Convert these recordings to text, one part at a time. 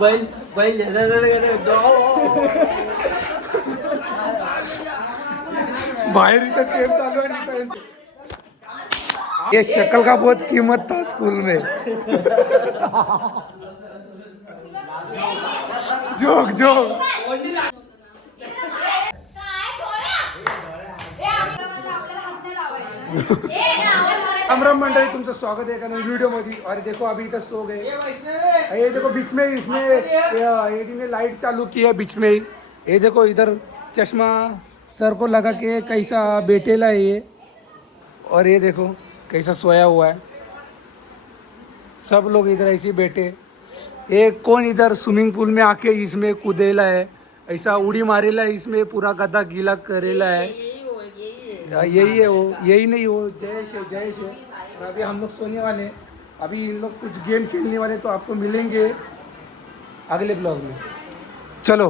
बैल बैल बाहर इधर गेम चालू है। ये शक्ल का बहुत कीमत था स्कूल में। Joke joke. राम मंडळी, तुमचं स्वागत आहे एका नवीन वीडियो मध्ये। और देखो अभी इधर सो गए, ये देखो बीच में इसने ये लाइट चालू की है बीच में। ये देखो इधर चश्मा सर को लगा के कैसा बैठेला है ये, और ये देखो कैसा सोया हुआ है। सब लोग इधर ऐसे बैठे। एक कौन इधर स्विमिंग पूल में आके इसमें कूदेला है, ऐसा उड़ी मारेला है, इसमें पूरा गद्दा गीला करेला है। यही है वो, यही नहीं वो जयेश है, जयेश है। और अभी हम लोग सोने वाले, अभी इन लोग कुछ गेम खेलने वाले, तो आपको मिलेंगे अगले ब्लॉग में। चलो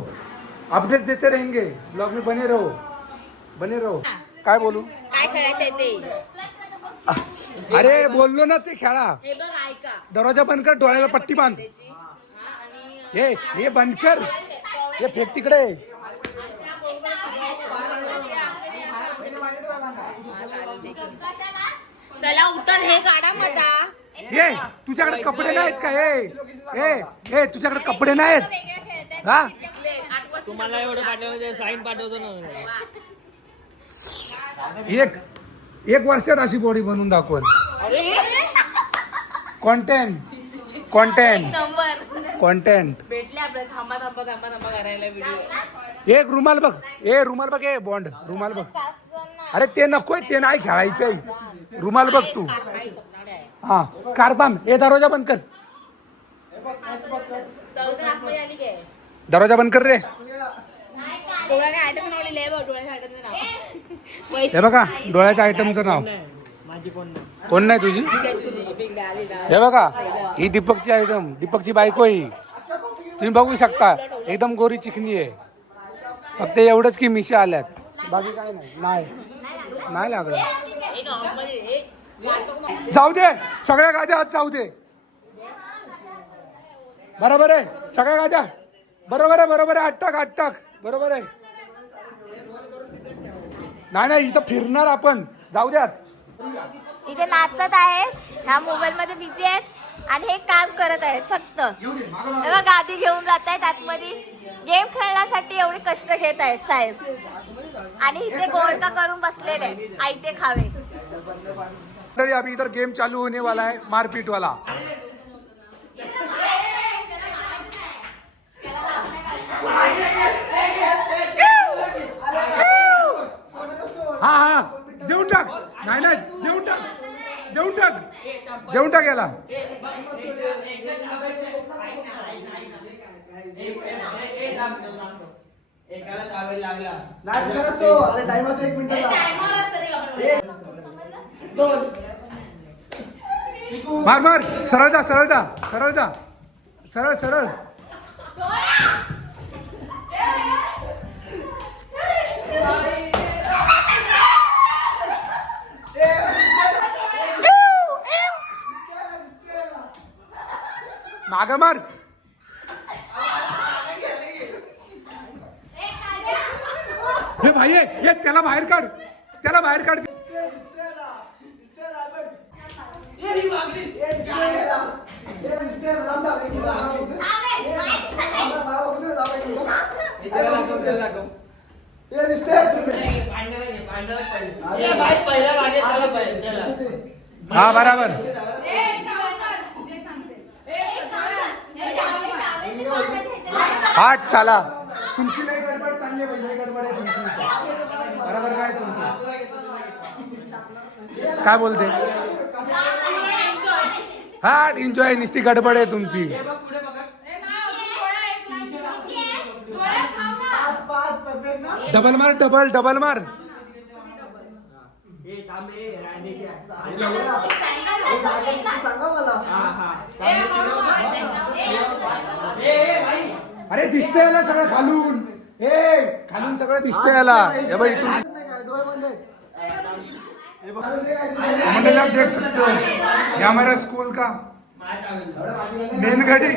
अपडेट देते रहेंगे, ब्लॉग में बने रहो, बने रहो। काय बोलू, काय खेळायचं ते? अरे बोललो ना ते खेळा। दरवाजा बंद कर, डोळ्याला पट्टी बांध। ये बंद कर, ये फेक तिकडे। चला उतर, हे काढा मता। ये तुझ्याकडे कपडे नाहीत का? ए तुझ्याकडे कपडे नाहीत हा? तुम्हाला एवढं पाठवलं, साईन पाठवतो ना। एक वर्षात अशी बॉडी बनवून दाखवत। कॉन्टेंट कॉन्टेंट कॉन्टेंट भेटले आपल्याला। थांबा थांबा थांबा थांबा करायला व्हिडिओ। एक रुमाल बघ, ए रुमाल बघ, ए बॉन्ड रुमाल बघ। अरे ते नकोय, ते नाही खेळायचंय। रुमाल बघ तू। हा स्कार्पाम, ए दरवाजा बंद कर, दरवाजा बंद कर रे। डोळ्याने आयटम लावलेले आहे बघ, डोळ्याच्या आयटमचं नाव। हे बघा डोळ्याच्या आयटमचं नाव। माझी कोण नाही तुझी? हे बघा ही दीपकची आयटम, दीपकची बायको ही। तुम्ही बघू शकता, एकदम गोरी चिकनी आहे। फक्त एवढंच की मिशा आल्यात, बाकी काय नाही, नाही लागलं। जाऊ दे, सगळ्या गाद्या आत जाऊ दे। बरोबर आहे, सगळ्या गाद्या बरोबर आहे, बरोबर आहे। आठ टाक बरोबर आहे। नाही इथं फिरणार आपण, जाऊ द्यात। इथे नाचत आहेत, ह्या मोबाईल मध्ये बिझी आहेत आणि हे काम करत आहेत फक्त। तेव्हा गादी घेऊन जात आहेत आतमध्ये, गेम खेळण्यासाठी एवढे कष्ट घेत आहेत साहेब। आणि इथे गोळका करून बसलेले आहेत, आयते खावे। अभी इधर गेम चालू होने वाला है, मारपीट वाला। हाँ देऊन टाक, नाही देऊन टाक याला। मार सरळ जा, सरळ। माग मार। हे भाई हे त्याला बाहेर काढ, त्याला बाहेर काढ। हा बराबर। हाट साला, तुमची नाही गडबड चालली आहे, लय गडबड आहे तुमची। बरोबर काय तुमचं? काय बोलते? हाट एन्जॉय, निस्ती गडबड आहे तुमची। डबल मार, डबल मार। अरे दिसतंय याला सगळं खालून, खालून सगळं दिसतंय याला। हे बाई इथून मंडल आप देख सकते हो ये हमारा स्कूल का मेन गाड़ी,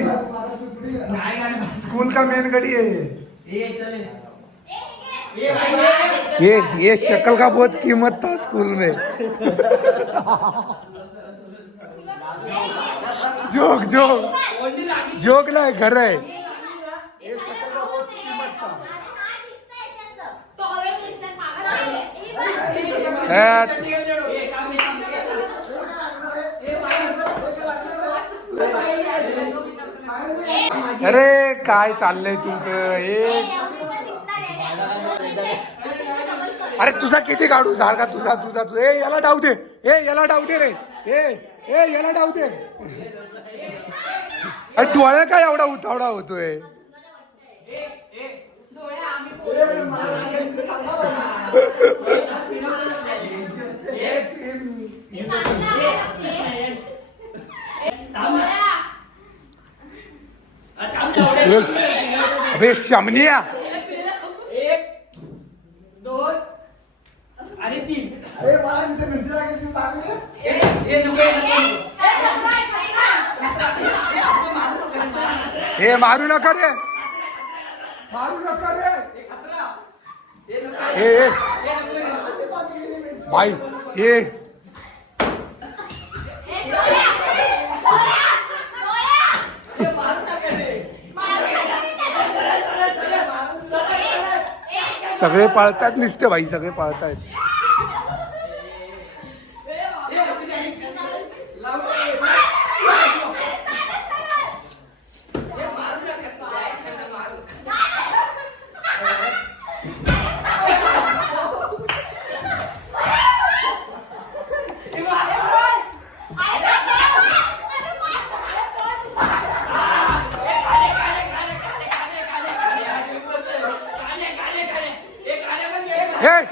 स्कूल का मेन गाड़ी है ये शक्ल का बहुत कीमत था स्कूल में। जोक जोक जोक ना घर है। अरे काय चाललंय तुमचं हे? अरे तुझा किती काढू सारखा तुझा तुझा तुझा ए याला डाव दे, ए याला डाव दे रे, ए याला डाव दे। अरे डोळ्या काय एवढा उतावडा होतोय? अबे शामनिया 1 2 आणि 3 हे मारू नका रे, मारू नका रे। ए भाई ये सगळे पळतात नुसते भाई, सगळे पळतायत।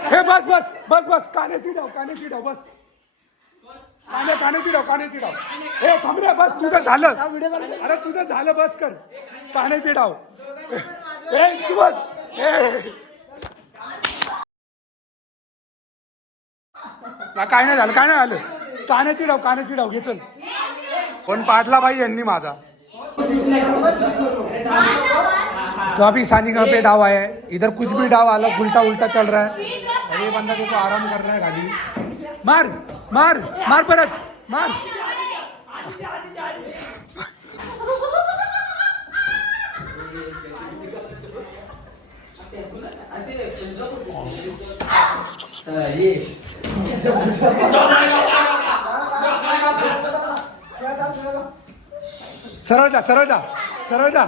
हे बस बस बस बस कान्याची डाव, कान्याची डाव बस, कान्याची डाव, कान्याची डाव। हे थांब रे, बस तुझं झालं, अरे तुझं झालं, बस कर कान्याची डाव। ए बस काय नाही झालं, काय नाही झालं, कान्याची डाव, कान्याची डाव घे चल। पण पाडला भाई यांनी माझा। तो अभी सानिका पे डाव आया है, इधर कुछ भी डाव आला उल्टा उल्टा चल रहा है। और ये बंदा देखो आराम कर रहा है गाड़ी। मार मार मार परत मार। सरळ जा, सरळ जा, सरळ जा,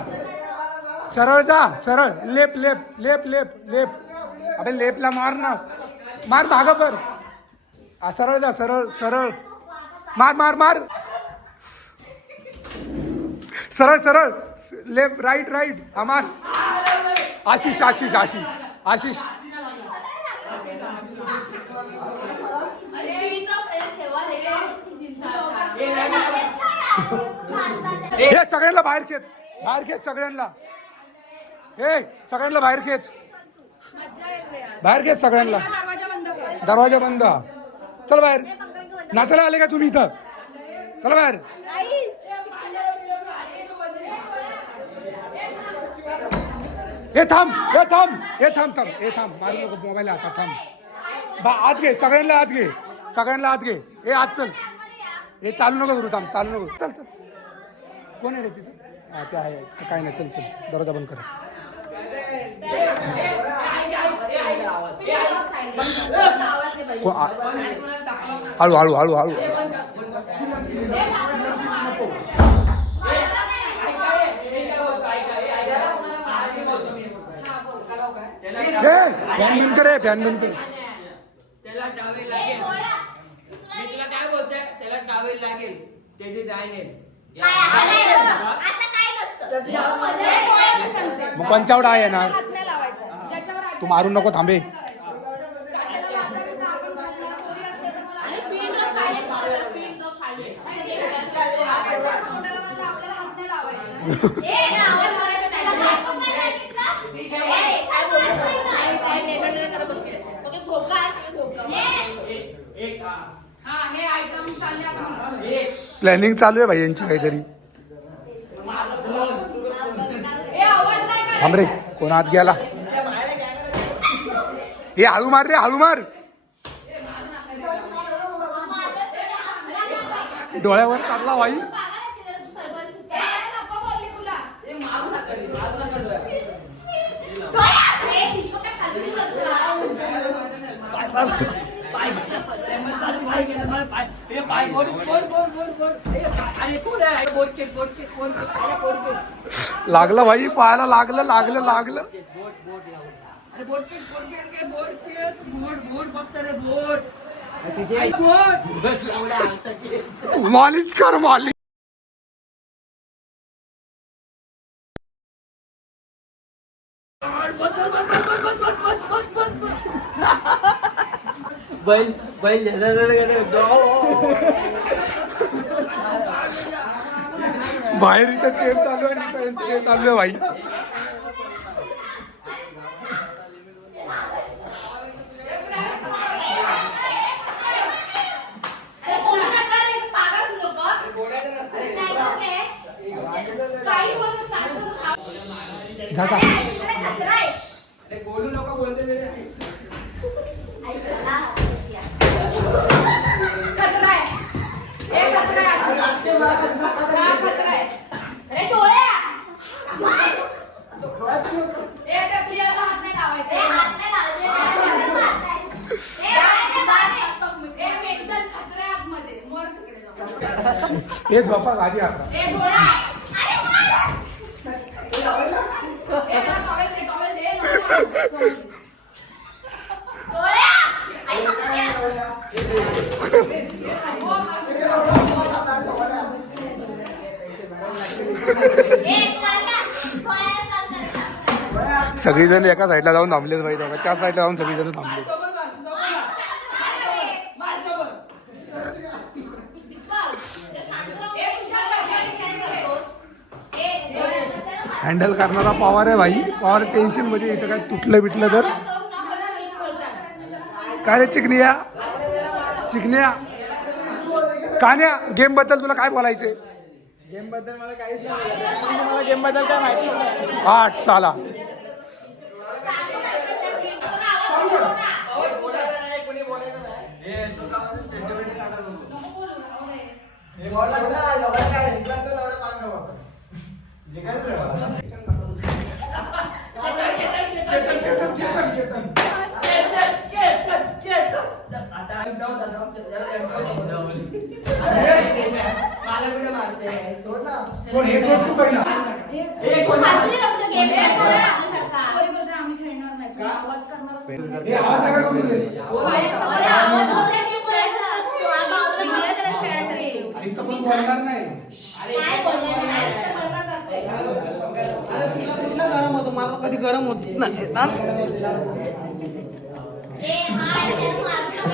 सरळ जा, सरळ लेप लेप लेप लेप लेप। अबे लेपला मार ना, मार मागं पर, सरळ जा, सरळ सरळ मार मार मार, सरळ सरळ लेफ्ट राईट राईट, हा मार। आशिष आशिष आशिष आशिष हे सगळ्यांना बाहेर खेच, बाहेर खेच सगळ्यांना, हे सगळ्यांना बाहेर खेच, बाहेर खेच सगळ्यांना, दरवाजा बंद। चल बाहेर, नाचायला आले का तुम्ही इथं? चला बाहेर। हे थांब, हे थांब, हे थांब थांब, हे थांब, मारू नको मोबाईल आता, थांब आत घे, सगळ्यांना आत घे, सगळ्यांना आत घे, हे आत चल, हे चालू नको करू, थांब चालू नको, चल चल। कोण आहे रे तिथे? हा ते आहे, काय नाही, चल चल दरवाजा बंद कर। हळू हळू हळू हळू, फॅन बंद कर, फॅन बंद कर। त्याला टावेल लागेल, मी तुला काय बोलतोय, त्याला टावेल लागेल, त्याची जाय मग पंचावड आहे येणार, तू मारून नको, थांबे। एक हा हे आयटम चालले आपण एक प्लॅनिंग चालू आहे भाई यांची काहीतरी. हे आवाज नाही करायचा. थांब रे, कोण आत गेला? हे हळू मार रे, हळू मार. डोळ्यावर काढला भाई. हे नको बोलली तुला. हे दीपक खाली करतो. लागलं भाई, पायाला लागलं लागलं लागलं. मालिश कर मालिश. बैल बैल बाहेर इथं गेम चालू आहे, इथं यांचं game चालू आहे भाई. अरे बोलू नका रे, पागल लोक. नाही ओके. काही बोलू सांगतो. जा जा. खतरा आहे. बोलू नका बोलते खतरा आहे. हे खतरा आहे. हा खतरा आहे. हे डोळ्या. हे त्या प्लेयरला हात नाही लावायचे. हे मेंटल खतरा आहे आतमध्ये. मर तिकडे जाऊन. हे झोपा आधी आता. हे डोळा. हे मला टॉवेल दे, टॉवेल दे. डोळ्या. आई सगळीजण एका साईडला जाऊन थांबलेत भाई. दोघं त्या साईडला जाऊन सगळीजण थांबले. हँडल करणारा पॉवर आहे भाई. पॉवर टेन्शन मध्ये इथं काय तुटलं बिटलं तर काय रे चिकनिया, चिकनिया कान्या, गेम बद्दल तुला काय बोलायचे? गेम बद्दल मला काहीच नाही. मला गेम बद्दल काय माहितीच नाही. 8 साला कधी गरम होत नाही.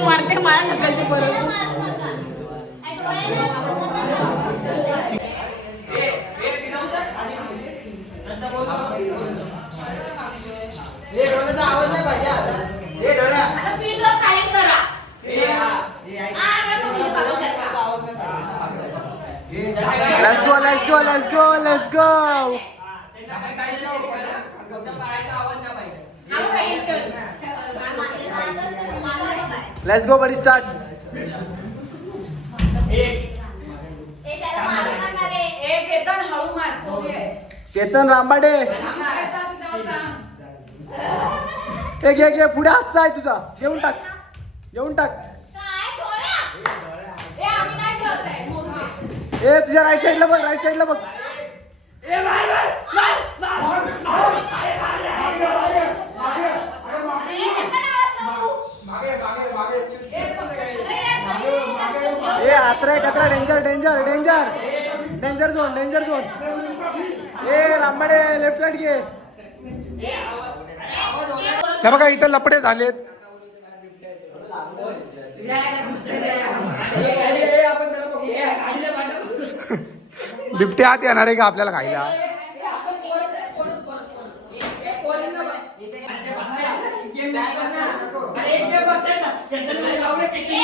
मारते मला ढकलते परत. आवाज नाही पाहिजे आता. हे डोळ्या आता पीठ ला फ्राय करा. Let's go, let's go, let's go, let's go. Let's go, buddy, start. एक येतात हळू मार. केतन रामबाडे एक घे घे पुढे हातचा आहे तुझा. घेऊन टाक, घेऊन टाक. ए तुझ्या राईट साईडला बघ, राईट साईडला बघ. ए आत्रा कचरा, danger danger danger danger zone, danger zone. ए रामबाडे लेफ्ट साईड घे. हे बघा इथं लपडे झालेत. बिबटे आत येणार आहे का आपल्याला खायला?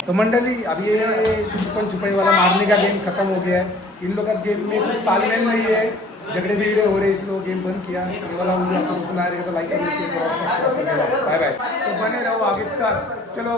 तो मंडली अभी ये छुपन छुपाई वाला मारने का गेम खत्म हो गया है। इन लोग का गेम में कुछ तालमेल नहीं है, झगड़े बिगड़े हो रहे, इसलिए गेम बंद किया। ये वाला वीडियो आपको पसंद आएगा तो लाइक करिए, बाय बाय। तो बने रहो आगे तक। चलो